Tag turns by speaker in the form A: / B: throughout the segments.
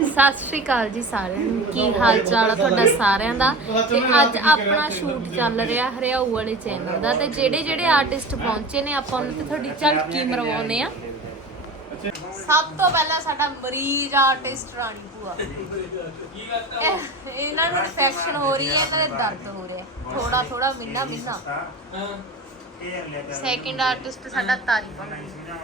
A: ਸਤਿ ਸ਼੍ਰੀ ਅਕਾਲ ਜੀ ਸਾਰਿਆਂ ਨੂੰ। ਕੀ ਹਾਲ ਚਾਲ ਆ ਤੁਹਾਡਾ ਸਾਰਿਆਂ ਦਾ? ਤੇ ਅੱਜ ਆਪਣਾ ਸ਼ੂਟ ਚੱਲ ਰਿਹਾ ਹਰਿਆਊ ਵਾਲੇ ਚੈਨਲ ਦਾ ਤੇ ਜਿਹੜੇ ਜਿਹੜੇ ਆਰਟਿਸਟ ਪਹੁੰਚੇ ਨੇ, ਆਪਾਂ ਉਹਨਾਂ ਤੇ ਤੁਹਾਡੀ ਝਲਕੀ ਮਰਵਾਉਨੇ ਆ ਸਭ ਤੋਂ ਪਹਿਲਾਂ ਸਾਡਾ ਮਰੀਜ਼ ਆਰਟਿਸਟ ਰਾਣੀ ਭੂਆ। ਇਹ- ਇਹਨਾਂ ਨੂੰ ਇਨਫੈਕਸ਼ਨ ਹੋ ਰਹੀ ਹੈ ਇਹਨਾਂ ਦਰਦ ਹੋ ਰਿਹਾ। ਥੋੜਾ ਥੋੜਾ ਮਿੰਨਾ ਮਿੰਨਾ ਸੈਕਿੰਡ ਆਰਟਿਸਟ ਸਾਡਾ ਤਾਰੀ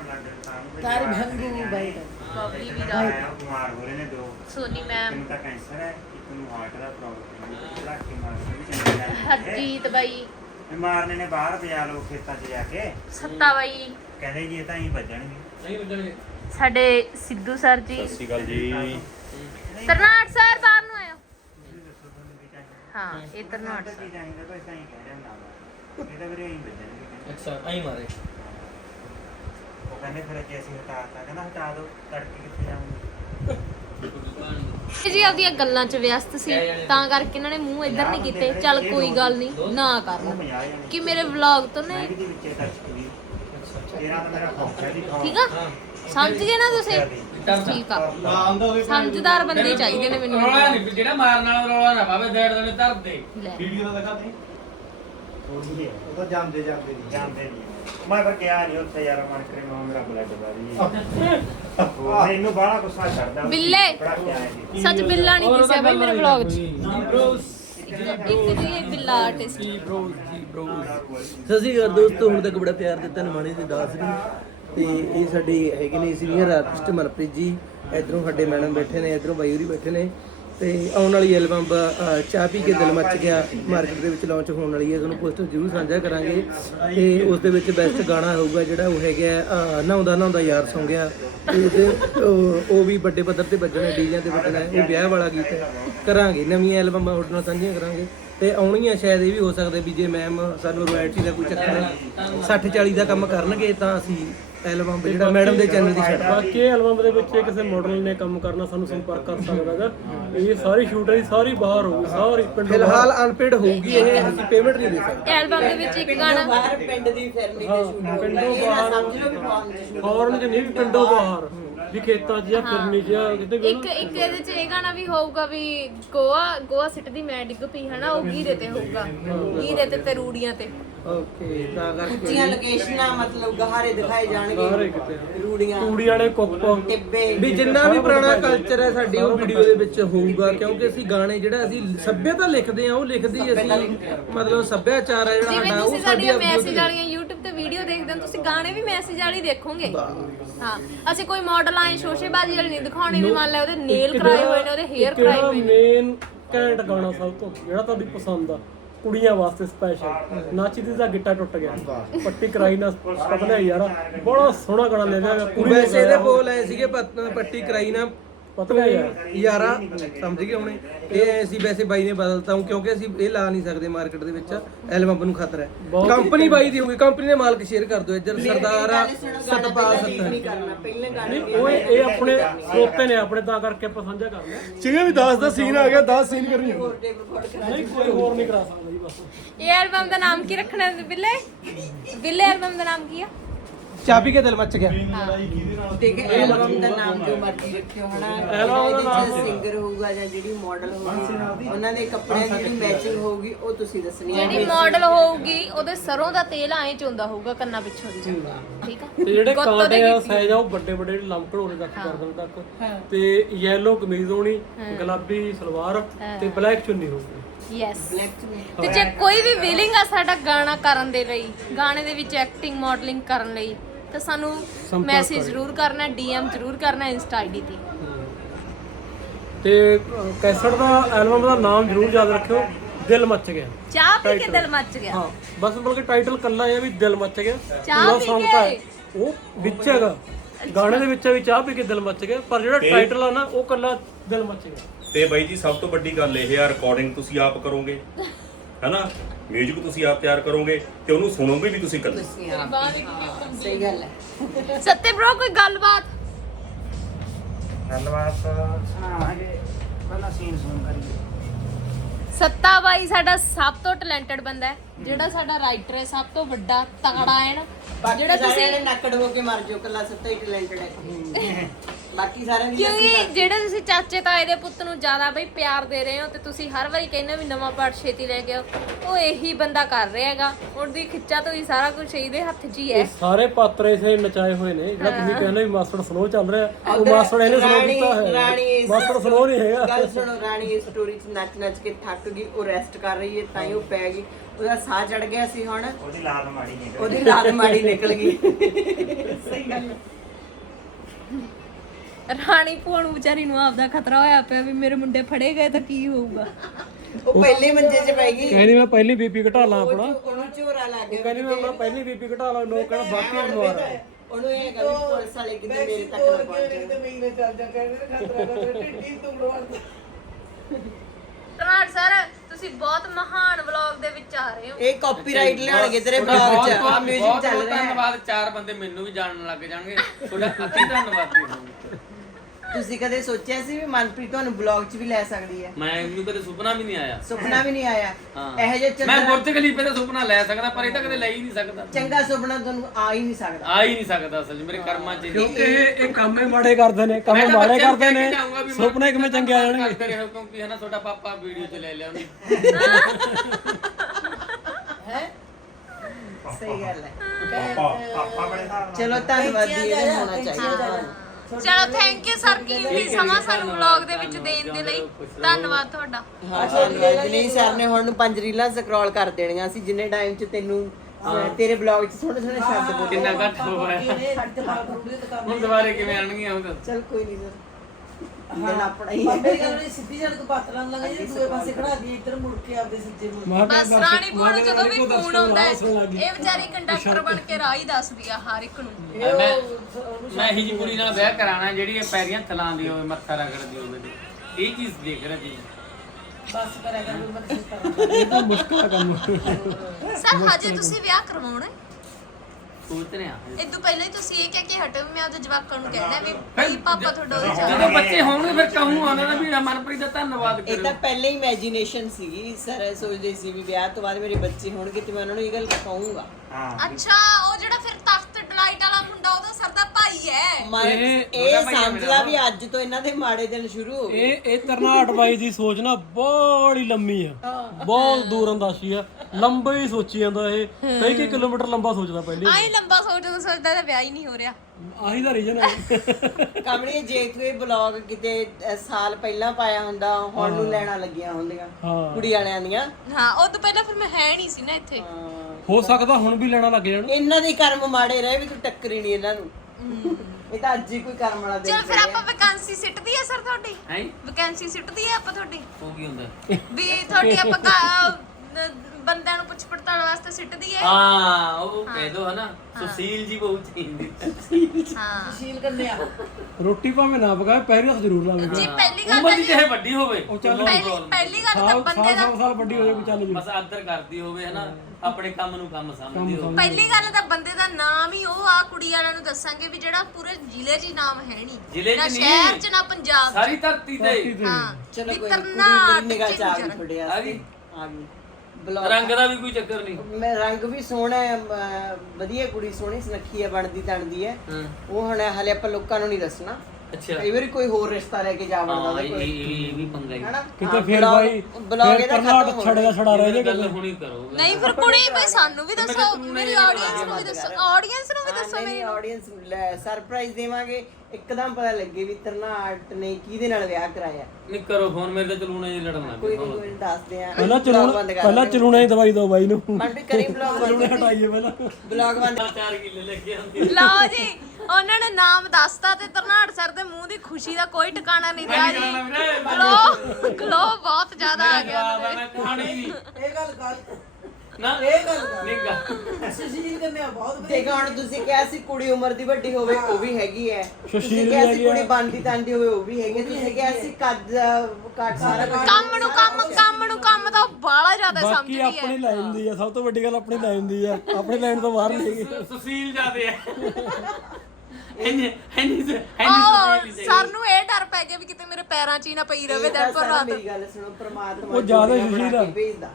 B: ਤਾਰ ਭੰਗੂ ਬਾਈ
A: ਬਬਲੀ ਵੀਰਾ
C: ਬਿਮਾਰ ਹੋ ਰਹੇ ਨੇ ਦੋ
A: ਸੋਨੀ ਮੈਮ
C: ਤਾਂ ਕੈਂਸਰ ਹੈ ਇੱਕ ਨੂੰ ਹਾਰਟ ਦਾ ਪ੍ਰੋਬਲਮ ਹੈ ਜਿਹੜਾ ਕਿ ਮਾਰ ਵੀ ਚੰਗੇ
A: ਹਰਜੀਤ ਬਾਈ
C: ਨੇ ਮਾਰਨੇ ਨੇ ਬਾਹਰ ਭਜਾ ਲੋ ਖੇਤਾਂ 'ਚ ਜਾ ਕੇ
A: ਸੱਤਾ ਬਾਈ
C: ਕਹਿੰਦੇ ਜੀ ਇਹ ਤਾਂ ਹੀ ਵੱਜਣਗੇ
A: ਸਾਡੇ ਸਿੱਧੂ ਸਰ ਜੀ
D: ਸਤਿ ਸ਼੍ਰੀ ਅਕਾਲ ਜੀ
A: ਤਰਨਾਟ ਸਰ ਬਾਹਰ ਨੂੰ ਆਇਓ ਹਾਂ ਇਹ ਤਰਨਾਟ
C: ਕੀ ਚਾਹੀਦਾ ਤਾਂ ਇਦਾਂ ਹੀ ਕਹਿ ਰਿਹਾ ਨਾ ਇਹ ਤਾਂ ਵੀਰੇ ਹੀ ਵੱਜਣਗੇ ਕਹਿੰਦੇ।
B: ਅੱਛਾ ਆਈ ਮਾਰੇ
C: ਕਹਿੰਦੇ ਫਿਰ ਜੇ ਅਸੀਂ ਹਟਾਤਾ ਕਹਿੰਦਾ ਹਟਾ ਦਿਓ ਤੜਕੇ ਕਿੱਥੇ ਜਾਵਾਂਗੇ
A: ਇਹ ਜੀ ਆਪਦੀਆਂ ਗੱਲਾਂ 'ਚ ਵਿਅਸਤ ਸੀ ਤਾਂ ਕਰਕੇ ਇਹਨਾਂ ਨੇ ਮੂੰਹ ਇੱਧਰ ਨਹੀਂ ਕੀਤੇ। ਚੱਲ ਕੋਈ ਗੱਲ ਨਹੀਂ ਨਾ
C: ਉਹ
A: ਕਰਨ
C: 50 ਜਾਣੇ
A: ਕਿ ਮੇਰੇ ਵਲੌਗ ਤੋਂ
C: ਮੈਂ
A: ਨੇ
C: ਵੀ ਦੇ ਵਿੱਚ ਟੱਚ ਹੋਈ ਤੇਰਾ ਤਾਂ ਮੇਰਾ ਖੌਫ ਹੈ ਦੀ ਖੌਫ
A: ਠੀਕ ਆ? ਸਮਝ ਗਏ ਨਾ ਤੁਸੀਂ? ਠੀਕ ਆ ਸਮਝਦਾਰ ਬੰਦੇ ਚਾਹੀਦੇ ਨੇ ਮੈਨੂੰ।
E: ਰੌਲਾ ਨਹੀਂ ਜਿਹੜਾ ਮਾਰਨ ਵਾਲਾ ਰੌਲਾ ਨਾ ਪਾਵੇ ਦੇੜ ਦੇ ਧਰ ਦੇ
A: ਲੈ।
E: ਵੀਡੀਓ ਦਾ ਦਿਖਾ ਦੇ।
C: ਉਹ ਤਾਂ ਜਾਂਦੇ ਜਾਂਦੇ ਨਹੀਂ ਜਾਂਦੇ ਨਹੀਂ ਮੈਂ ਪਰ ਗਿਆ ਨਹੀਂ ਉੱਥੇ ਯਾਰ ਮਨ ਕਰੇ ਮੈਂ ਮੇਰਾ ਬਲੱਡ ਵਧੀ ਮੈਨੂੰ ਬੜਾ ਗੁੱਸਾ ਚੜਦਾ
A: ਬਿੱਲੇ। ਸੱਚ ਬਿੱਲਾ ਨਹੀਂ ਦਿਸਿਆ ਬਈ ਮੇਰੇ ਵਲੌਗ 'ਚ। ਇੱਕ ਜੀ ਇਹ Billa artist
E: G bros G bros
B: ਸਤਿ ਸ਼੍ਰੀ ਅਕਾਲ ਦੋਸਤੋ ਹੁਣ ਤੱਕ ਬੜਾ ਪਿਆਰ ਦਿੱਤਾ ਨਿਮਾਣੀ ਦੀ ਦਾਸ ਨੂੰ। ਤੇ ਇਹ ਸਾਡੇ ਹੈਗੇ ਨੇ ਸੀਨੀਅਰ ਆਰਟਿਸਟ ਮਨਪ੍ਰੀਤ ਜੀ। ਇਧਰੋਂ ਸਾਡੇ ਮੈਡਮ ਬੈਠੇ ਨੇ ਇਧਰੋਂ ਬਾਈ ਹੋਰੀ ਬੈਠੇ ਨੇ। ਤੇ ਆਉਣ ਵਾਲੀ ਐਲਬਮ ਚਾਹ ਪੀ ਕੇ ਦਿਲ ਮੱਚ ਗਿਆ ਮਾਰਕੀਟ ਦੇ ਵਿੱਚ ਲਾਂਚ ਹੋਣ ਵਾਲੀ ਹੈ, ਤੁਹਾਨੂੰ ਪੋਸਟਰ ਜ਼ਰੂਰ ਸਾਂਝਾ ਕਰਾਂਗੇ। ਤੇ ਉਸ ਦੇ ਵਿੱਚ ਬੈਸਟ ਗਾਣਾ ਹੋਊਗਾ ਜਿਹੜਾ ਉਹ ਹੈਗਾ ਨਹਾਉਂਦਾ ਨਹਾਉਂਦਾ ਯਾਰ ਸੌਂ ਗਿਆ। ਤੇ ਉਹਦੇ ਉਹ- ਉਹ ਵੀ ਵੱਡੇ ਪੱਧਰ ਤੇ ਵੱਜਣਾ, ਡੀਜਾਂ ਤੇ ਵੱਜਣਾ ਹੈ। ਉਹ ਵਿਆਹ ਵਾਲਾ ਗੀਤ ਹੈ। ਕਰਾਂਗੇ, ਨਵੀਆਂ ਐਲਬਮਾਂ ਤੁਹਾਡੇ ਨਾਲ ਸਾਂਝੀਆਂ ਕਰਾਂਗੇ। ਤੇ ਆਉਣੀਆਂ ਸ਼ਾਇਦ ਇਹ ਵੀ ਹੋ ਸਕਦਾ ਵੀ ਜੇ ਮੈਮ ਸਾਨੂੰ ਰੋਇਲਟੀ ਦਾ ਕੋਈ ਚੱਕਰ 60 40 ਦਾ ਕੰਮ ਕਰਨਗੇ ਤਾਂ ਅਸੀਂ ਐਲਬਮ ਜਿਹੜਾ ਮੈਡਮ ਦੇ ਚੈਨਲ ਦੀ ਛੱਡ।
F: ਬਾਕੀ ਇਹ ਐਲਬਮ ਦੇ ਵਿੱਚ ਕਿਸੇ ਮਾਡਲ ਨੇ ਕੰਮ ਕਰਨਾ ਸਾਨੂੰ ਸੰਪਰਕ ਕਰ ਸਕਦਾ ਹੈਗਾ ਇਹ ਸਾਰੀ ਸ਼ੂਟ ਹੈ ਸਾਰੀ ਬਾਹਰ ਹੋਊਗੀ ਸਾਰੀ ਪਿੰਡੋਂ
B: ਫਿਲਹਾਲ ਅਨਪੇਡ ਹੋਊਗੀ ਇਹ ਅਸੀਂ ਪੇਮੈਂਟ ਨਹੀਂ ਦੇ ਸਕਦੇ।
A: ਐਲਬਮ ਦੇ ਵਿੱਚ ਇੱਕ ਗਾਣਾ।
G: ਬਾਹਰ ਪਿੰਡ ਦੀ ਫੈਮਿਲੀ
F: ਹਾਂ,
G: ਦੇ ਸ਼ੂਟ ਹੋ
F: ਪਿੰਡੋਂ ਬਾਹਰ।
G: ਸਮਝ ਲਓ ਵੀ ਫਾਰਮ ਦੇ ਸ਼ੂਟ
F: ਫੌਰਨ ਚ ਨਹੀਂ ਵੀ ਪਿੰਡੋਂ ਬਾਹਰ। ਵੀ ਖੇਤਾਂ 'ਚ ਜਾਂ ਫਿਰਨੀ 'ਚ ਜਾਂ ਕਿਤੇ ਵੀ
A: ਇੱਕ ਇੱਕ ਇਹਦੇ ਚ ਇਹ ਗਾਣਾ ਵੀ ਹੋਊਗਾ ਵੀ ਗੋਆ ਗੋਆ ਸਿੱਟਦੀ ਮੈਂ ਡਿੱਗ ਪਈ ਹਨਾ ਉਹ ਗੀਰੇ ਤੇ ਹੋਊਗਾ। ਗੀਰੇ ਤੇ ਤੇ ਰੂੜੀਆਂ ਤੇ।
B: ਓਕੇ ਤਾਂ ਕਰਕੇ
G: ਉੱਚੀਆਂ ਲੋਕੇਸ਼ਨਾਂ ਮਤਲਬ ਗਹਾਰੇ ਦਿਖਾਏ
F: ਸਾਰੇ
G: ਜਾਣਗੇ
F: ਕਿਤੇ
G: ਰੂੜੀਆਂ
F: ਤੂੜੀ ਵਾਲੇ ਕੁੱਪ
G: ਟਿੱਬੇ
B: ਵੀ ਜਿੰਨਾ ਵੀ ਪੁਰਾਣਾ ਕਲਚਰ ਹੈ ਸਾਡੀ ਉਹ ਵੀਡੀਓ ਦੇ ਵਿੱਚ ਹੋਊਗਾ ਕਿਉਂਕਿ ਅਸੀਂ ਗਾਣੇ ਜਿਹੜਾ ਅਸੀਂ ਸੱਭਿਅਤਾ ਲਿਖਦੇ ਆ ਉਹ ਲਿਖਦੇ ਹੀ ਅਸੀਂ ਮਤਲਬ ਸੱਭਿਆਚਾਰ ਹੈ ਜਿਹੜਾ
A: ਜਿਵੇਂ
B: ਸਾਡਾ ਉਹ
A: ਤੁਸੀਂ
B: ਸਾਡੀ
A: ਸਾਡੀਆਂ
B: ਆਪਣੀ
A: ਮੈਸੇਜ ਵਾਲੀਆਂ YouTube ਤੇ ਵੀਡੀਓ ਦੇਖਦੇ ਹੋ ਤੁਸੀਂ ਗਾਣੇ ਵੀ ਮੈਸੇਜ ਵਾਲੀ ਦੇਖੋਗੇ। ਹਾਂ ਅਸੀਂ ਕੋਈ ਮਾਡਲ ਆਏ ਸ਼ੋਸ਼ੇਬਾਜ਼ੀ ਵਾਲੀ ਨਹੀਂ ਦਿਖਾਉਣੀ ਵੀ ਮੰਨ ਲੈ ਉਹਦੇ ਨੇਲ ਕਰਾਏ ਹੋਏ ਨੇ ਉਹਦੇ ਹੇਅਰ ਕਰਾਏ ਹੋਏ ਨੇ।
F: ਮੇਨ ਘੈਂਟ ਗਾਣਾ ਸਭ ਤੋਂ ਜਿਹੜਾ ਤੁਹਾਡੀ ਪਸੰਦ ਆ। ਕੁੜੀਆਂ ਵਾਸਤੇ ਸਪੈਸ਼ਲ ਨੱਚਦੀ ਦਾ ਗਿੱਟਾ ਟੁੱਟ ਗਿਆ। ਪੱਟੀ ਕਰਾਈ ਨਾ ਪਤਲੇ ਯਾਰ। ਬੜਾ ਸੋਹਣਾ ਗਾਣਾ ਲੈ ਲਿਆ।
B: ਵੈਸੇ ਇਹਦੇ ਬੋਲ ਆਏ ਸੀਗੇ ਪੱਟੀ ਕਰਾਈ ਨਾ।
F: ਪਤਲੇ ਯਾਰ।
B: ਯਾਰਾ ਸਮਝ ਗਏ ਹੁਣੇ? ਇਹ ਅਸੀਂ ਵੈਸੇ ਬਾਈ ਨੇ ਬਦਲਤਾ ਹੂੰ ਕਿਉਂਕਿ ਅਸੀਂ ਇਹ ਲਾ ਨਹੀਂ ਸਕਦੇ ਮਾਰਕੀਟ ਦੇ ਵਿੱਚ। ਐਲਬਮ ਨੂੰ ਖਤਰਾ ਹੈ। ਕੰਪਨੀ ਬਾਈ ਦੀ ਹੋਊਗੀ ਕੰਪਨੀ ਦੇ ਮਾਲਕ ਸ਼ੇਅਰ ਕਰ ਦਿਓ ਇੱਧਰ ਸਰਦਾਰ ਆ ਸਤਪਾਲ
G: ਨਹੀਂ
B: ਸੱਤਰ।
G: ਕਰਨਾ ਪਹਿਲੇ ਗਾਣੇ
F: ਨਹੀਂ ਉਹ ਇਹ ਆਪਣੇ ਸੋਤੇ ਨੇ ਆਪਣੇ ਤਾਂ ਕਰਕੇ ਆਪਾਂ ਸਾਂਝਾ ਕਰ ਲਿਆ।
D: ਚੰਗਾ ਵੀ 10 ਦਾ ਸੀਨ ਆ ਗਿਆ 10 ਸੀਨ ਕਰਨੀ
F: ਨਹੀਂ ਕੋਈ ਹੋਰ ਨਹੀਂ ਕਰਾ ਸਕਦਾ ਜੀ ਬਸ।
A: ਇਹ ਐਲਬਮ ਦਾ ਨਾਮ ਕੀ ਰੱਖਣਾ ਹੈ ਬਿੱਲੇ? ਬਿੱਲੇ ਐਲਬਮ ਦਾ ਨਾਮ ਕੀ ਆ?
B: ਚਾਬੀ ਕੇ ਦਿਲ ਮੱਚ ਗਿਆ।
G: ਦੇਖ ਐਲਬਮ ਦਾ ਨਾਮ ਜੋ ਮਰਜ਼ੀ ਰੱਖਿਓ ਹਨਾ? ਚ ਸਿੰਗਰ ਹੋਊਗਾ ਜਾਂ ਜਿਹੜੀ ਮਾਡਲ ਹੋਊਗੀ ਉਹਨਾਂ ਦੇ ਕੱਪੜਿਆਂ ਦੀ ਜਿਹੜੀ ਮੈਚਿੰਗ ਹੋਊਗੀ ਉਹ ਤੁਸੀਂ ਦੱਸਣੀ ਹੈ
A: ਜਿਹੜੀ ਮਾਡਲ ਹੋਊਗੀ ਉਹਦੇ ਸਰੋਂ ਦਾ ਤੇਲ ਐਂ ਚੋਂਦਾ ਹੋਊਗਾ ਕੰਨਾਂ ਪਿੱਛੋਂ ਦੀ। ਠੀਕ ਆ?
F: ਤੇ ਜਿਹੜੇ ਕਾਂਟੇ ਆ
A: ਕੀਤੀ।
F: ਸਾਈਜ਼ ਆ ਉਹ ਵੱਡੇ ਵੱਡੇ ਹੋਣੇ ਤੱਕ ਗਰਦਨ ਤੱਕ। ਤੇ ਯੈਲੋ ਕਮੀਜ਼ ਹੋਣੀ ਗੁਲਾਬੀ ਸਲਵਾਰ ਤੇ ਬਲੈਕ ਚੁੰਨੀ ਹੋਊਗੀ।
A: ਯੈਸ ਤੇ ਜੇ ਕੋਈ ਵੀ ਵਿਲਿੰਗ ਆ ਸਾਡਾ ਗਾਣਾ ਕਰਨ ਦੇ ਲਈ ਗਾਣੇ ਦੇ ਵਿੱਚ ਐਕਟਿੰਗ ਮਾਡਲਿੰਗ ਕਰਨ ਲਈ ਤਾਂ ਸਾਨੂੰ ਮੈਸੇਜ ਜ਼ਰੂਰ ਕਰਨਾ ਡੀਐਮ ਜ਼ਰੂਰ ਕਰਨਾ ਇੰਸਟਾ ਆਈਡੀ ਤੇ।
F: ਤੇ ਅ, ਕੈਸਟ ਦਾ ਐਲਬਮ ਦਾ ਨਾਮ ਜ਼ਰੂਰ ਯਾਦ ਰੱਖਿਓ ਦਿਲ ਮੱਚ ਗਿਆ।
A: ਚਾਹ ਪੀ ਕੇ ਦਿਲ ਮੱਚ ਗਿਆ।
F: ਹਾਂ ਬਸ ਮਤਲਬ ਕਿ ਟਾਈਟਲ ਕੱਲਾ ਇਹ ਆ ਵੀ ਦਿਲ ਮੱਚ ਗਿਆ।
A: ਚਾਹ ਪੀ
F: song
A: ਕੇ?
F: ਤਾਂ ਹੈ। ਉਹ ਵਿੱਚ ਹੈਗਾ। ਗਾਣੇ ਦੇ ਵਿੱਚ ਵੀ ਚਾਹ ਪੀ ਕੇ ਦਿਲ ਮੱਚ ਗਿਆ ਪਰ ਜਿਹੜਾ ਟਾਈਟਲ ਆ ਨਾ ਉਹ ਕੱਲਾ ਦਿਲ ਮੱਚ ਗਿਆ।
D: ਤੇ ਬਾਈ ਜੀ ਸਭ ਤੋਂ ਵੱਡੀ ਗੱਲ ਇਹ ਆ ਰਿਕਾਰਡਿੰਗ ਤੁਸੀਂ ਆਪ ਕਰੋਗੇ। ਹਨਾ? ਮਿਊਜ਼ਿਕ ਤੁਸੀਂ ਆਪ ਤਿਆਰ ਕਰੋਗੇ ਤੇ ਉਹਨੂੰ ਸੁਣੋਗੇ ਵੀ ਤੁਸੀਂ ਇਕੱਲੇ।
G: ਸਹੀ ਗੱਲ
A: ਕੋਈ ਗੱਲਬਾਤ? ਸੱਤਾ ਬਾਈ ਸਾਡਾ ਸਭ ਤੋਂ ਟੈਲੈਂਟਡ ਬੰਦਾ ਹੈ ਜਿਹੜਾ ਸਾਡਾ ਰਾਈਟਰ ਹੈ ਸਭ ਤੋਂ ਵੱਡਾ ਤਗੜਾ ਹੈ ਨਾ। ਜਿਹੜਾ ਤੁਸੀਂ
G: ਨੱਕੜ ਹੋ ਕੇ ਮਰ ਜਾਓ ਕੱਲਾ ਸੱਤਾ ਹੀ ਟੈਲੈਂਟਡ ਹੈ। ਬਾਕੀ ਸਾਰਿਆਂ ਦੀ
A: ਕਿਉਂਕਿ ਜਿਹੜੇ ਤੁਸੀਂ ਚਾਚੇ ਤਾਏ ਦੇ ਪੁੱਤ ਨੂੰ ਜ਼ਿਆਦਾ ਬਈ ਪਿਆਰ ਦੇ ਰਹੇ ਹੋ ਤੇ ਤੁਸੀਂ ਹਰ ਵਾਰੀ ਕਹਿੰਦੇ ਹੋ ਵੀ ਨਵਾਂ ਪਾਰਟ ਛੇਤੀ ਲੈ ਕੇ ਆਓ ਉਹ ਇਹੀ ਬੰਦਾ ਕਰ ਰਿਹਾ ਹੈਗਾ। ਉਹਦੀ ਖਿੱਚਾ ਤੋਂ ਹੀ ਸਾਰਾ ਕੁਝ ਇਹਦੇ ਹੱਥ 'ਚ ਹੀ
F: ਸਾਰੇ ਪਾਤਰ ਇਸੇ ਨਚਾਏ ਹੋਏ ਨੇ। ਜਿਹੜਾ ਤੁਸੀਂ ਕਹਿੰਦੇ ਵੀ ਮਾਸਟਰ ਸਨੋ ਚੱਲ ਰਿਹਾ ਉਹ ਮਾਸਟਰ ਇਹਨੇ ਸਨੋ
G: ਰਾਣੀ-
F: ਕੀਤਾ ਹੈ
G: ਰਾਣੀ ਇਸ-
F: ਮਾਸਟਰ ਸਨੋ ਨਹੀਂ ਹੈਗਾ।
G: ਗੱਲ ਸੁਣੋ ਰਾਣੀ ਇਸ ਸਟੋਰੀ 'ਚ ਨੱਚ ਨੱਚ ਕੇ ਥੱਕ ਗਈ ਉਹ ਰੈਸਟ ਕਰ ਰਹੀ ਹੈ ਤਾਂ ਹੀ ਉਹ ਪੈ ਗਈ। ਉਹਦਾ ਸਾਹ ਚੜ ਗਿਆ ਸੀ ਹੁਣ।
C: ਉਹਦੀ ਲਾਲ ਮਾੜੀ ਨਹੀਂ
G: ਉਹਦੀ ਲਾਲ ਮਾੜੀ ਨਿਕਲ ਗਈ। ਸਹੀ ਗੱਲ ਹੈ।
A: ਰਾਣੀ ਭੂਆ ਨੂੰ ਵਿਚਾਰੀ ਨੂੰ ਆਪਦਾ ਖਤਰਾ ਹੋਇਆ ਪਿਆ ਵੀ ਮੇਰੇ ਮੁੰਡੇ ਫੜੇ ਗਏ ਤਾਂ ਕੀ ਹੋਊਗਾ?
G: ਉਹ ਪਹਿਲੇ ਮੰਜੇ 'ਚ ਪੈ ਗਈ।
F: ਕਹਿੰਦੀ ਮੈਂ ਪਹਿਲੀ ਬੀਪੀ ਘਟਾ ਲਾਂ ਆਪਣਾ।
G: ਉਹਨੂੰ ਝੋਰਾ ਲੱਗ ਗਿਆ
F: ਕਹਿੰਦੀ ਮੈਂ ਆਪਣਾ ਪਹਿਲੀ ਬੀਪੀ ਘਟਾ ਲਾਂ ਲੋਕ ਕਹਿਣ ਬਾਕੀ ਬਿਮਾਰ ਆ
G: ਉਹਨੂੰ ਇਹ ਵੀ ਪੁਲਿਸ ਵਾਲੇ ਕਿਤੇ ਮੇਰੇ ਤੱਕ ਨਾ ਪਹੁੰਚਣ
A: ਟਮਾਟ ਸਰ ਤੁਸੀਂ ਬਹੁਤ ਮਹਾਨ ਵਲੌਗ ਦੇ ਵਿੱਚ ਆ ਰਹੇ ਹੋ।
G: ਇਹ ਕਾਪੀਰਾਈਟ ਲਿਆਣਗੇ ਤੇਰੇ ਬਲੌਗ 'ਚ ਆ ਮਿਊਜ਼ਿਕ
E: ਬਹੁਤ
G: ਚੱਲ ਰਿਹਾ। ਹੈ
E: ਧੰਨਵਾਦ ਚਾਰ ਬੰਦੇ ਮੈਨੂੰ ਵੀ ਜਾਣਨ ਲੱਗ ਜਾਣਗੇ। ਤੁਹਾਡਾ ਅਤੀ ਧੰਨਵਾਦੀ ਹਾਂ
G: ਤੁਸੀਂ ਕਦੇ ਸੋਚਿਆ ਸੀ ਵੀ ਮਨਪ੍ਰੀਤ ਤੁਹਾਨੂੰ ਬਲੌਗ 'ਚ ਵੀ ਲੈ ਸਕਦੀ ਹੈ?
E: ਮੈਂ ਮੈਨੂੰ ਕਦੇ ਸੁਪਨਾ ਵੀ ਨਹੀਂ ਆਇਆ।
G: ਸੁਪਨਾ ਵੀ ਨਹੀਂ ਆਇਆ।
E: ਹਾਂ।
G: ਇਹੋ ਜਿਹਾ
E: ਮੈਂ
G: ਚੰਗਾ
E: ਬੁਰਜ ਖਲੀਫੇ ਦਾ ਸੁਪਨਾ ਲੈ ਸਕਦਾ ਪਰ ਇਹ ਤਾਂ ਕਦੇ ਲੈ ਹੀ ਨਹੀਂ ਸਕਦਾ।
G: ਚੰਗਾ ਸੁਪਨਾ ਤੁਹਾਨੂੰ ਆ ਹੀ ਨਹੀਂ ਸਕਦਾ।
E: ਆ ਹੀ ਨਹੀਂ ਸਕਦਾ ਅਸਲ 'ਚ ਮੇਰੇ ਕਰਮਾਂ 'ਚ ਹੀ ਨਹੀਂ।
F: ਕਿਉਂਕਿ ਇਹ ਇਹ ਕੰਮ ਹੀ ਮਾੜੇ ਕਰਦੇ ਨੇ ਕੰਮ ਮਾੜੇ ਕਰਦੇ ਨੇ। ਸੁਪਨੇ ਕਿਵੇਂ ਚੰਗੇ ਆ ਜਾਣਗੇ?
E: ਕਰਦੇ ਰਹੋ ਕਿਉਂਕਿ ਹੈ ਨਾ ਤੁਹਾਡਾ ਪਾਪਾ ਵੀਡੀਓ 'ਚ ਲੈ ਲਿਆ ਉਹਨੇ
G: ਸਹੀ ਗੱਲ ਹੈ।
C: ਪਾਪਾ ਪਾਪਾ ਬੜੇ ਹਿਸਾਬ ਨਾਲ
G: ਚਲੋ ਧੰਨਵਾਦੀ ਇਹ ਹੋਣਾ ਚਾਹੀਦਾ।
A: ਚਲੋ ਥੈਂਕ ਯੂ ਸਰ ਕੀਮਤੀ ਸਮਾਂ ਸਾਨੂੰ ਵਲੌਗ ਦੇ ਵਿੱਚ ਦੇਣ ਦੇ ਲਈ? ਧੰਨਵਾਦ ਤੁਹਾਡਾ।
G: ਨਹੀਂ ਸਰ ਨੇ ਹੁਣ ਨੂੰ ਪੰਜ ਰੀਲਾਂ ਸਕਰੋਲ ਕਰ ਦੇਣੀਆਂ ਸੀ ਜਿੰਨੇ ਟਾਈਮ 'ਚ ਤੈਨੂੰ ਤੇਰੇ ਬਲੌਗ 'ਚ ਸੋਹਣੇ ਸੋਹਣੇ ਸ਼ਬਦ ਬੋਲੇ।
E: ਕਿੰਨਾ ਘੱਟ ਹੋਇਆ। ਹੁਣ ਦੁਬਾਰੇ ਕਿਵੇਂ ਆਣਗੀਆਂ ਉਹ
G: ਚਲ ਕੋਈ ਨਹੀਂ ਸਰ ਦਿਨ ਆਪਣਾ ਹੀ। ਹੈ
H: ਮੇਰੀ ਗੱਲ ਨਹੀਂ ਸਿੱਧੀ ਜਣ ਕੋ ਬਾਤ ਲਾਉਣ ਲੱਗਾ ਜੀ ਦੂਏ ਪਾਸੇ ਖੜਾ ਦੀ ਇੱਧਰ ਮੁੜ ਕੇ ਆਪਦੇ ਸੱਜੇ ਮੁੜ
A: ਬਸ ਰਾਣੀ ਭੂਆ ਨੂੰ ਜਦੋਂ ਵੀ ਫੋਨ ਆਉਂਦਾ ਹੈ ਇਹ ਵਿਚਾਰੀ ਕੰਡਕਟਰ ਬਣ ਕੇ ਰਾਹ ਹੀ ਦੱਸਦੀ ਆ ਹਰ ਇੱਕ ਨੂੰ।
E: ਮੈਂ ਮੈਂ ਇਹੀ ਜੀ ਕੁੜੀ ਨਾਲ ਵਿਆਹ ਕਰਾਣਾ ਜਿਹੜੀ ਇਹ ਪੈਰੀਆਂ ਥਲਾਉਂਦੀ ਹੋਵੇ ਮੱਥਾ ਰਗੜਦੀ ਹੋਵੇ ਤੇ। ਇਹ ਚੀਜ਼ ਦੇਖ ਰਹੀ ਜੀ।
H: ਬਸ ਕਰਿਆ ਕਰ ਮੈਂ ਕਰਾਂ
F: ਇਹ ਤਾਂ ਮੁਸ਼ਕਲ ਕੰਮ।
A: ਸਰ ਹਜੇ ਤੁਸੀਂ ਵਿਆਹ ਕਰਵਾਉਣਾ ਹੈ?
E: ਸੋਚ ਰਿਹਾ
A: ਇਹ ਤੋਂ ਪਹਿਲਾਂ ਹੀ ਤੁਸੀਂ ਇਹ ਕਹਿ ਕੇ ਹਟੋ ਵੀ ਮੈਂ ਉਹਦੇ ਜਵਾਕਾਂ ਨੂੰ ਕਹਿਣਾ ਵੀ ਵੀ ਪਾਪਾ ਤੁਹਾਡਾ ਉਹਦੇ ਚਾਹ
E: ਜਦੋਂ ਬੱਚੇ ਹੋਣਗੇ ਫਿਰ ਕਹੂੰ ਉਹਨਾਂ ਦਾ ਵੀ ਮਨਪ੍ਰੀਤ ਦਾ ਧੰਨਵਾਦ
G: ਇਹ
E: ਕਰੋ।
G: ਤਾਂ ਪਹਿਲੇ ਹੀ ਇਮੇਜਿਨੇਸ਼ਨ ਸੀਗੀ ਸਰ ਸੋਚਦੇ ਸੀ ਵੀ ਵਿਆਹ ਤੋਂ ਬਾਅਦ ਮੇਰੇ ਬੱਚੇ ਹੋਣਗੇ ਤੇ ਮੈਂ ਉਹਨਾਂ ਨੂੰ ਇਹ ਗੱਲ ਕਹੂੰਗਾ।
C: ਹਾਂ
A: ਅੱਛਾ ਉਹ ਜਿਹੜਾ ਫਿਰ ਤਖਤ ਡਲਾਈਟ ਵਾਲਾ ਮੁੰਡਾ ਉਹਦਾ ਸਰ ਦਾ ਭਾਈ ਹੈ
G: ਮਨ ਇਹ ਸਮਝ ਲਾ ਵੀ ਅੱਜ ਤੋਂ ਇਹਨਾਂ ਦੇ ਮਾੜੇ ਦਿਨ ਸ਼ੁਰੂ ਹੋ ਗਏ।
F: ਇਹ ਇਹ ਤਰਨਾਟ ਬਾਈ ਦੀ ਸੋਚ ਨਾ ਬੜੀ ਲੰਮੀ ਆ। ਬਹੁਤ ਦੂਰ ਅੰਦਾਜ਼ੀ ਆ। ਲੰਬਾ ਹੀ ਸੋਚੀ ਜਾਂਦਾ ਇਹ। ਕਈ ਕਈ ਕਿਲੋਮੀਟਰ ਲੰਬਾ ਸੋਚਦਾ ਪਹਿਲੇ
A: ਆਈ ਲੰਬਾ ਸੋਚਦਾ ਸੋਚਦਾ ਤਾਂ ਵਿਆਹ ਹੀ ਨਹੀਂ ਹੋ ਰਿਹਾ।
F: ਆਹੀ ਤਾਂ ਰੀਜਨ ਹੈ
G: ਕਮੜੀ ਜੇ ਤੂੰ ਇਹ ਬਲੌਗ ਕਿਤੇ ਸਾਲ ਪਹਿਲਾਂ ਪਾਇਆ ਹੁੰਦਾ ਹੁਣ ਨੂੰ ਲੈਣਾ ਲੱਗੀਆਂ ਹੁੰਦੀਆਂ ਕੁੜੀ ਵਾਲਿਆਂ ਦੀਆਂ।
A: ਹਾਂ ਉਹ ਤੋਂ ਪਹਿਲਾਂ ਫਿਰ ਮੈਂ ਹੈ ਨਹੀਂ ਸੀ ਨਾ ਇੱਥੇ।
F: ਹੋ। ਸਕਦਾ ਹੁਣ ਵੀ ਲੈਣਾ ਲੱਗ ਜਾਣ।
G: ਇਹਨਾਂ ਦੇ ਕਰਮ ਮਾੜੇ ਰਹੇ ਵੀ ਤੂੰ ਟੱਕਰੀ ਨਹੀਂ ਇਹਨਾਂ ਨੂੰ। ਇਹ ਤਾਂ ਅੱਜ ਹੀ ਕੋਈ ਕਰਮ ਵਾਲਾ ਦਿਨ
A: ਚਲ ਫਿਰ ਆਪਾਂ ਵੈਕੈਂਸੀ ਸਿੱਟਦੀ ਹੈ ਸਰ ਤੁਹਾਡੀ?
E: ਹੈ?
A: ਵੈਕੈਂਸੀ ਸਿੱਟਦੀ ਹੈ ਆਪਾਂ ਤੁਹਾਡੀ?
E: ਉਹ ਕੀ ਹੁੰਦਾ?
A: ਵੀ ਤੁਹਾਡੀ ਆਪਾਂ ਕਾ- ਅਹ ਬੰਦਿਆਂ ਨੂੰ ਪੁੱਛ ਪੜਤਾਲ ਵਾਸਤੇ ਸਿੱਟਦੀ ਹੈ
E: ਹਾਂ ਉਹ ਕਹਿ ਦੋ ਹਨਾ ਸੁਸ਼ੀਲ ਜੀ ਬਹੁਤ ਚੀਂਦੀ।
A: ਹਾਂ।
H: ਸ਼ੀਲ ਕਰਨੇ ਆ
F: ਰੋਟੀ ਭਾਵੇਂ ਨਾ ਪਕਾਏ ਪੈਰੀ ਹੱਥ ਜ਼ਰੂਰ ਲਾਵੇਗਾ
A: ਜੀ ਪਹਿਲੀ ਗੱਲ
E: ਉਮਰ
A: ਤਾਂ
E: ਦੀ ਚਾਹੇ ਵੱਡੀ ਹੋਵੇ
F: ਚੱਲ
A: ਪਹਿਲੀ ਪਹਿਲੀ ਗੱਲ ਤਾਂ
F: ਸਾਲ
A: ਬੰਦੇ ਦਾ
F: ਸਾਲ ਸਾਲ ਵੱਡੀ ਹੋ ਜਾਏ ਵੀ ਚੱਲ ਜੀ।
E: ਬਸ ਆਦਰ ਕਰਦੀ ਹੋਵੇ ਹਨਾ ਆਪਣੇ ਕੰਮ ਨੂੰ ਕੰਮ ਸਮਝਦੀ ਹੋਵੇ।
A: ਪਹਿਲੀ ਗੱਲ ਤਾਂ ਬੰਦੇ ਦਾ ਨਾਮ ਹੀ ਉਹ ਆ ਕੁੜੀ ਵਾਲਿਆਂ ਨੂੰ ਦੱਸਾਂਗੇ ਵੀ ਜਿਹੜਾ ਪੂਰੇ ਜ਼ਿਲ੍ਹੇ 'ਚ ਨਾਮ ਹੈ ਨਹੀਂ।
E: ਜ਼ਿਲ੍ਹੇ 'ਚ
A: ਨਾ
E: ਨਹੀਂ।
A: ਸ਼ਹਿਰ 'ਚ ਨਾ ਪੰਜਾਬ 'ਚ।
E: ਸਾਰੀ ਧਰਤੀ ਤੇ।
A: ਹਾਂ।
G: ਚਲੋ ਕੋਈ ਨਿਗਾਹ ਚ ਆ ਗਈ
A: ਚ
G: ਤੁਹਾਡੇ
E: ਆ ਗਈ?
G: ਆ ਗਈ। ਬਲੌਗ।
E: ਰੰਗ ਦਾ ਵੀ ਕੋਈ ਚੱਕਰ ਨਹੀਂ।
G: ਮੈਂ ਰੰਗ ਵੀ ਸੋਹਣਾ ਹੈ ਅਮ, ਵਧੀਆ ਕੁੜੀ ਸੋਹਣੀ ਸੁਨੱਖੀ ਹੈ ਬਣਦੀ ਤਣਦੀ ਹੈ।
E: ਹਾਂ।
G: ਉਹ ਹੁਣ ਹਲੇ ਆਪਾਂ ਲੋਕਾਂ ਨੂੰ ਨਹੀਂ ਦੱਸਣਾ।
E: ਅੱਛਾ।
G: ਕਈ ਵਾਰੀ ਕੋਈ ਹੋਰ ਰਿਸ਼ਤਾ ਲੈ ਕੇ ਜਾ ਵੜਦਾ ਕੋਈ
E: ਇਹ ਵੀ ਪੰਗਾ ਹੀ।
G: ਹੈਨਾ?
F: ਕਿਤੇ ਫੇਰ
G: ਬਲੌਗ- ਬਲੌਗ ਇਹਦਾ ਖਤਮ ਹੋ
F: ਛੜੇ ਦਾ ਛੜਾ ਰਹਿ ਜੇ
E: ਗੱਲ ਹੁਣੀ ਕਰੋ।
A: ਨਹੀਂ ਫਿਰ ਕੁੜੀ ਭਾਈ ਸਾਨੂੰ ਵੀ ਦੱਸੋ ਮੇਰੀ ਆਡੀਅנס ਨੂੰ ਵੀ ਦੱਸੋ ਆਡੀਅנס ਨੂੰ ਵੀ ਦੱਸੋ
G: ਮੇਰੀ ਆਡੀਅנס ਸਰਪ੍ਰਾਈਜ਼ ਦੇਵਾਂਗੇ। ਇੱਕਦਮ ਪਤਾ ਲੱਗੇ ਵੀ ਤਰਨਾ ਆਰਟ ਨੇ ਕਿਹਦੇ ਨਾਲ ਵਿਆਹ ਕਰਾਇਆ।
E: ਨਹੀਂ ਕਰੋ ਫੋਨ ਮੇਰੇ ਤੇ ਚਲੂਣਾ ਜੀ ਲੜਨ
G: ਕੋਈ ਕੋਈ ਦੱਸਦੇ ਆ
F: ਪਹਿਲਾਂ ਚਲੂਣ ਪਹਿਲਾਂ ਚਲੂਣਾ ਹੀ ਦਵਾਈ ਦੋ ਬਾਈ ਨੂੰ।
G: ਮਨ ਕਰੀ ਬਲੌਗ ਬੰਦ
F: ਹਟਾਈਏ ਪਹਿਲਾਂ।
G: ਬਲੌਗ ਬੰਦ
E: 4 ਕਿੱਲੇ ਲੱਗੇ ਹੁੰਦੇ
A: ਲਓ ਜੀ ਉਹਨਾਂ ਨੇ ਨਾਮ ਦੱਸਤਾ ਤੇ ਤਰਨਾੜ ਸਰ ਦੇ ਮੂੰਹ ਦੀ ਖੁਸ਼ੀ ਦਾ ਕੋਈ ਟਿਕਾਣਾ ਨਹੀਂ ਰਿਹਾ ਜੀ। ਗਲੋ ਗਲੋ ਬਹੁਤ ਜ਼ਿਆਦਾ ਆ ਗਿਆ
E: ਜਵਾਬ ਆ ਮੈਂ ਕਹਾਣੀ ਨਹੀਂ
H: ਇਹ ਗੱਲ ਗੱਲ
E: ਨਾ
H: ਇਹ ਗੱਲ ਕਰ।
E: ਨਹੀਂ ਗਾ।
H: ਸ਼ੀਲ ਕਰਨੇ ਆ ਬਹੁਤ ਵਧੀਆ।
G: ਦੇਖੋ ਹੁਣ ਤੁਸੀਂ ਕਿਹਾ ਸੀ ਕੁੜੀ ਉਮਰ ਦੀ ਵੱਡੀ ਹੋਵੇ ਉਹ ਵੀ ਹੈਗੀ ਹੈ। ਤੁਸੀਂ
F: ਸੁਸ਼ੀਲ
G: ਕਿਹਾ ਸੀ ਕੁੜੀ
F: ਆ।
G: ਬਣਦੀ ਤਾਂਦੀ ਹੋਵੇ ਉਹ ਵੀ ਹੈਗੀ ਹੈ। ਤੁਸੀਂ ਕਿਹਾ ਸੀ ਕੱਦ ਕੱਟ ਸਾਰਾ
A: ਕੰਮ ਨੂੰ ਕੰਮ ਕੰਮ ਨੂੰ ਕੰਮ ਤਾਂ ਬਾਲਾ ਜ਼ਿਆਦਾ
F: ਬਾਕੀ
A: ਸਮਝਦੀ
F: ਆਪਣੀ
A: ਹੈ
F: ਲਾਈਨ ਦੀ ਆ ਸਭ ਤੋਂ ਵੱਡੀ ਗੱਲ ਆਪਣੀ ਲਾਈਨ ਦੀ ਆ ਆਪਣੀ ਲਾਈਨ ਤੋਂ ਬਾਹਰ ਨਹੀਂ ਹੈਗੀ।
E: ਸੁਸ਼ੀਲ ਜਾਦੇ ਆ ਇੰਨੇ ਇੰਨੇ
A: ਉਹ ਸਰ ਨੂੰ ਇਹ ਡਰ ਪੈ ਗਿਆ ਵੀ ਕਿਤੇ ਮੇਰੇ ਪੈਰਾਂ 'ਚ ਹੀ ਨਾ ਪਈ ਰਵੇ ਦਿਨ ਪਰ ਰਾਤ।
G: ਮੇਰੀ ਗੱਲ ਸੁਣੋ ਪ੍ਰਮਾਤਮਾ
F: ਉਹ ਜ਼ਿਆਦਾ
G: ਜੋੜੀਆਂ ਬਣਾ
F: ਸੁਸ਼ੀਲ ਆ।
G: ਕੇ ਭੇਜਦਾ।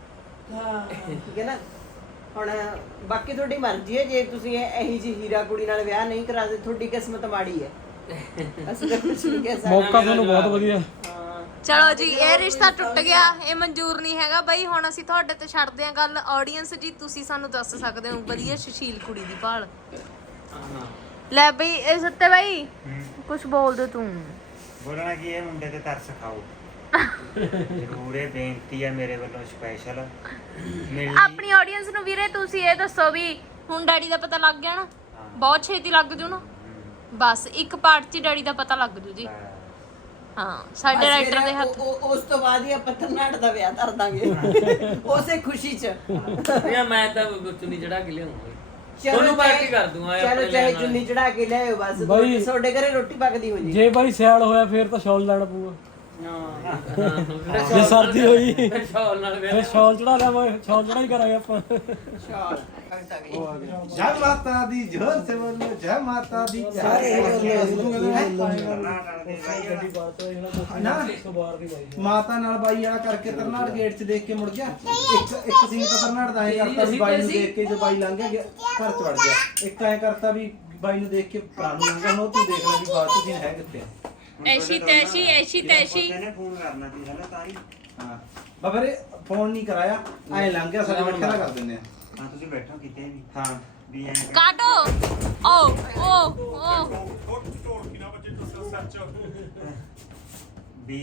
H: ਹਾਂ।
G: ਠੀਕ ਹੈ ਨਾ? ਹੁਣ ਬਾਕੀ ਤੁਹਾਡੀ ਮਰਜ਼ੀ ਹੈ ਜੇ ਤੁਸੀਂ ਇਹ- ਇਹੀ ਜੀ ਹੀਰਾ ਕੁੜੀ ਨਾਲ ਵਿਆਹ ਨਹੀਂ ਕਰਾਦੇ ਤੁਹਾਡੀ ਕਿਸਮਤ ਮਾੜੀ ਹੈ। ਅਸੀਂ ਤਾਂ ਕੁਝ ਨਹੀਂ ਕਹਿ ਸਕਦੇ।
F: ਮੌਕਾ ਤੁਹਾਨੂੰ ਬਹੁਤ ਵਧੀਆ।
A: ਚਲੋ ਜੀ ਇਹ ਰਿਸ਼ਤਾ ਟੁੱਟ ਗਿਆ ਇਹ ਮਨਜ਼ੂਰ ਨਹੀਂ ਹੈਗਾ। ਬਈ ਹੁਣ ਅਸੀਂ ਤੁਹਾਡੇ ਤੇ ਛੱਡਦੇ ਹਾਂ ਗੱਲ। ਆਡੀਅנס ਜੀ ਤੁਸੀਂ ਸਾਨੂੰ ਦੱਸ ਸਕਦੇ ਹੋ ਵਧੀਆ ਸੁਸ਼ੀਲ ਕੁੜੀ ਦੀ ਭਾਲ। ਲੈ ਬਈ ਇਹ ਸੱਤੇ ਬਈ। ਕੁਝ ਬੋਲ ਦੇ ਤੂੰ।
C: ਬੋਲਣਾ ਕੀ ਇਹ ਮੁੰਡੇ ਤੇ ਤਰਸ ਖਾਓ। ਜ਼ਰੂਰ ਇਹ ਬੇਨਤੀ ਹੈ ਮੇਰੇ ਵੱਲੋਂ ਸਪੈਸ਼ਲ
A: ਆਪਣੀ ਆਡੀਅנס ਨੂੰ ਵੀਰੇ ਤੁਸੀਂ ਇਹ ਦੱਸੋ ਵੀ ਹੁਣ ਡੈਡੀ ਦਾ ਪਤਾ ਲੱਗ ਗਿਆ ਨਾ। ਬਹੁਤ ਛੇਤੀ ਲੱਗ ਜੂ ਨਾ। ਬਸ ਇੱਕ ਪਾਰਟ 'ਚ ਡੈਡੀ ਦਾ ਪਤਾ ਲੱਗ ਜੂ ਜੀ। ਹਾਂ। ਸਾਡੇ ਰਾਈਟਰ ਦੇ ਹੱਥ
G: ਉਸ ਤੋਂ ਬਾਅਦ ਹੀ ਆਪਾਂ ਤਰਨਾਟ ਦਾ ਵਿਆਹ ਕਰ ਦਾਂਗੇ। ਉਸੇ ਖੁਸ਼ੀ 'ਚ।
E: ਯਾ ਮੈਂ ਤਾਂ ਚੁੰਨੀ ਚੜਾ ਕੇ ਲਿਆਉਂਗਾ। ਤੁਹਾਨੂੰ ਪਾਰਟੀ
G: ਚਾਹੇ-
E: ਕਰ ਦੂੰਗਾ
G: ਚਲੋ ਚਾਹੇ ਚੁੰਨੀ ਚੜਾ ਕੇ ਲਿਆਇਓ ਬਸ
F: ਬਾਈ-
G: ਤੁਹਾਡੇ ਘਰੇ ਰੋਟੀ ਪੱਕਦੀ ਹੋ ਜੀ
F: ਜੇ ਬਾਈ ਸਿਆਲ ਹੋਇਆ ਫੇਰ ਤਾਂ ਸ਼ਾਲ ਲੈਣਾ ਪਊਗਾ। ਜੇ ਸਰਦੀ ਹੋਈ
E: ਨਾਲ ਸ਼ਾਲ ਨਾਲ
F: ਫੇਰ ਸ਼ਾਲ ਚੜਾ ਲਿਆਵਾਂਗੇ ਸ਼ਾਲ ਚੜਾਈ ਕਰਾਂਗੇ ਆਪਾਂ।
I: ਜੈ ਮਾਤਾ ਦੀ ਜੋਰ ਸੇ ਬੋਲੋ ਜੈ ਮਾਤਾ ਦੀ ਨਾ ਮਾਤਾ ਨਾਲ ਬਾਈ ਵਾਲਾ ਕਰਕੇ ਤਰਨਾੜ ਗੇਟ 'ਚ ਦੇਖ ਕੇ ਮੁੜ ਗਿਆ। ਇੱਕ ਇੱਕ ਸੀਨ ਤਾਂ ਤਰਨਾੜ ਦਾ ਐ ਕਰਤਾ ਵੀ ਬਾਈ ਨੂੰ ਦੇਖ ਕੇ ਜੋ ਬਾਈ ਲੰਘ ਗਿਆ ਘਰ ਚ ਵੜ ਗਿਆ। ਇੱਕ ਐ ਕਰਤਾ ਵੀ ਬਾਈ ਨੂੰ ਦੇਖ ਕੇ ਨੂੰ ਲੰਘ ਉਹ ਤੂੰ ਦੇਖ ਲੈ ਵੀ ਬਾਅਦ ਚ ਸੀਨ ਹੈ ਕਿੱਥੇ।
A: ਐਸੀ ਤੈਸੀ ਐਸੀ ਤੈਸੀ
C: ਇਹਨੇ ਫੋਨ ਕਰਨਾ ਸੀ ਹਲੇ ਤਾਂ ਹੀ
I: ਹਾਂ ਬਾਬਰੇ ਫੋਨ ਨਹੀਂ ਕਰਾਇਆ ਐ ਲੰਘ ਗਿਆ ਸਾਡੇ ਬੈਠੇ ਦਾ ਕਰ ਦਿੰਦੇ ਆ
C: ਹਾਂ ਤੁਸੀਂ ਬੈਠੋ ਕਿਤੇ ਵੀ
I: ਹਾਂ
C: ਵੀ ਐਂ
A: ਕਾਟੋ ਓ ਓ ਓ
C: ਵੀ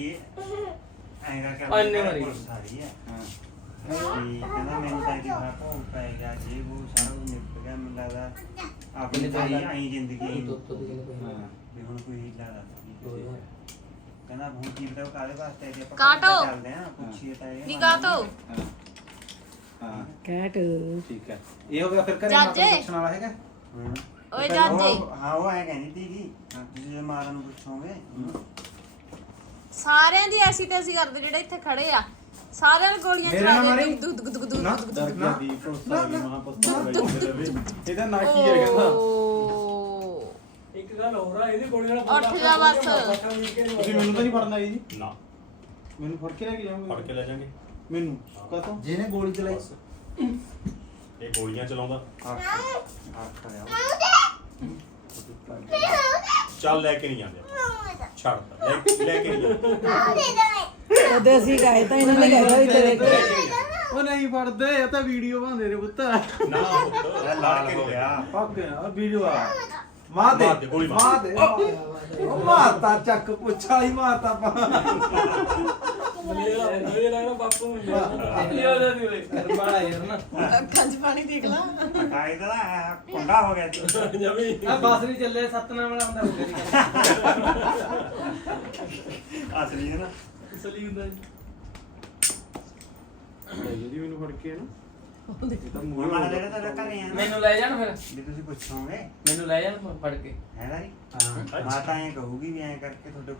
C: ਐਂ ਕਰਕੇ
E: ਅੰਨੇ ਵਾਰੀ।
C: ਸਾਰੀ ਹੈ ਵੀ ਕਹਿੰਦਾ ਮੈਨੂੰ ਤਾਂ ਇਹਦੀ ਬੜਾ ਭੋਗ ਪੈ ਗਿਆ ਜੀ ਉਹ ਸਾਰਾ ਕੁਝ ਨਿਪਟ ਗਿਆ ਮੈਨੂੰ ਲੱਗਦਾ ਆਪਣੀ ਤਾਂ ਐਂ ਜ਼ਿੰਦਗੀ ਐਂ ਵੀ ਹੁਣ ਕੋਈ ਹੀਲਾ ਦਾ ਕਹਿੰਦਾ ਹੁਣ ਕੀ ਬਤਾਓ ਕਾਦੇ ਵਾਸਤੇ ਆਏ ਆਪਾਂ
A: ਕਾਟੋ।
C: ਚੱਲਦੇ ਆ ਪੁੱਛੀਏ ਤਾਂ ਇਹ।
A: ਨੀ ਕਾਟੋ।
I: ਹਾਂ
G: ਕੈਟ।
I: ਠੀਕ ਹੈ। ਇਹ ਹੋ ਗਿਆ ਫਿਰ ਘਰੇ ਮਾਤਾ ਨੂੰ
A: ਜਾਜੇ।
I: ਪੁੱਛਣ ਵਾਲਾ ਹੈਗਾ?
C: ਹੂੰ।
A: ਓਏ ਜਾਜੇ।
C: ਉਹ- ਹਾਂ ਉਹ ਐਂ ਕਹਿੰਦੀ ਸੀਗੀ ਤੁਸੀਂ ਜੇ ਮਾਤਾ ਨੂੰ ਪੁੱਛੋਗੇ
A: ਸਾਰਿਆਂ ਦੀ ਐਸੀ ਤੈਸੀ ਕਰਦੇ ਜਿਹੜੇ ਇੱਥੇ ਖੜੇ ਆ। ਸਾਰਿਆਂ ਨੂੰ ਗੋਲੀਆਂ
I: ਮੇਰੇ
A: ਚਲਾ ਦੇ
I: ਮਾਰੀ?
A: ਦੁੱਧ ਦੁੱਧ ਦੁੱਧ
I: ਨਾ
A: ਦੁੱਧ
I: ਡਰ ਗਿਆ ਦੀ ਪੁਲਿਸ ਆ ਗਈ ਮਹਾ ਪਸਤਾਵਾ ਇਹਦਾ ਨਾ ਕੀ ਹੈ ਕਹਿੰਦਾ?
A: ਓ।
F: ਇੱਕ ਗੱਲ ਹੋਰ ਆ ਇਹਦੀ ਗੋਲੀ ਨਾਲ
A: ਉੱਠ ਜਾ ਬਸ।
I: ਤੁਸੀਂ ਮੈਨੂੰ ਤਾਂ ਨਹੀਂ ਫੜਨਾ ਜੀ।
D: ਨਾ।
I: ਮੈਨੂੰ ਫੜ ਕੇ ਲੈ ਕੇ ਜਾਓਗੇ?
D: ਫੜ ਕੇ ਲੈ ਜਾਾਂਗੇ।
I: ਮੈਨੂੰ? ਕਾਤੋਂ ਜਿਹਨੇ ਗੋਲੀ ਚਲਾਈ।
D: ਇਹ ਗੋਲੀਆਂ ਚਲਾਉਂਦਾ। ਚੱਲ ਲੈ ਕੇ ਨਹੀਂ ਜਾਂਦੇ। ਛੱਡ ਲੈ ਲੈ ਕੇ ਨਹੀਂ ਜਾਂਦੇ।
H: ਉਹਦੇ ਅਸੀਂ ਗਏ ਤਾਂ ਇਹਨਾਂ ਨੇ ਕਹਿਤਾ ਵੀ ਤੇਰੇ
D: ਕੇ।
I: ਉਹ ਨਹੀਂ ਫੜਦੇ ਇਹ ਤਾਂ ਵੀਡੀਓ ਬਣਦੇ ਨੇ ਪੁੱਤ।
D: ਨਾ ਪੁੱਤ
C: ਲਾਲ ਹੋ ਗਿਆ।
I: ਪੱਕ ਗਿਆ। ਵੀਡੀਓ ਆ ਮਾਂ ਦੇ
D: ਮਾਰ ਦੇ, ਗੋਲੀ ਮਾਰ।
I: ਮਾਂ ਦੇ ਉਹ ਮਾਤਾ ਚੱਕ ਪੁੱਛ ਵਾਲੀ ਮਾਤਾ ਪਾ
F: ਇਹ ਲੱਗਣਾ ਬਾਪੂ ਨੂੰ।
E: ਇਹ ਉਹਦਾ ਦੀ ਓਏ
I: ਬੜਾ ਯਾਰ ਨਾ।
H: ਅੱਖਾਂ 'ਚ ਪਾਣੀ ਦੇਖ ਲਾ।
C: ਕਾਇਦਾ ਦਾ ਕੁੰਡਾ ਹੋ ਗਿਆ
F: ਜਮੀ।
B: ਆ ਬੱਸ ਨਹੀਂ ਚੱਲੇ ਸਤਨਾਮ ਵਾਲਾ ਹੁੰਦਾ।
C: ਅਸਲੀ ਹੈ ਨਾ।
F: ਅਸਲੀ ਹੁੰਦਾ ਜੀ
I: ਜਿਹੜੀ ਮੈਨੂੰ ਫੜ ਕੇ ਨਾ। ਇਹ ਤਾਂ
C: ਹੁਣ
I: ਮੂੰਹ
C: ਮਾਤਾ ਜਿਹੜੇ ਤਾਂ ਘਰੇ ਆ
E: ਮੈਨੂੰ ਲੈ ਜਾਣ ਫਿਰ।
C: ਵੀ ਤੁਸੀਂ ਪੁੱਛੋਗੇ।
E: ਮੈਨੂੰ ਲੈ ਜਾਣ ਫੜ ਕੇ।
C: ਹੈ ਨਾ ਜੀ ਮਾਤਾ ਐਂ ਕਹੂਗੀ ਵੀ ਐਂ ਕਰਕੇ ਤੁਹਾਡੇ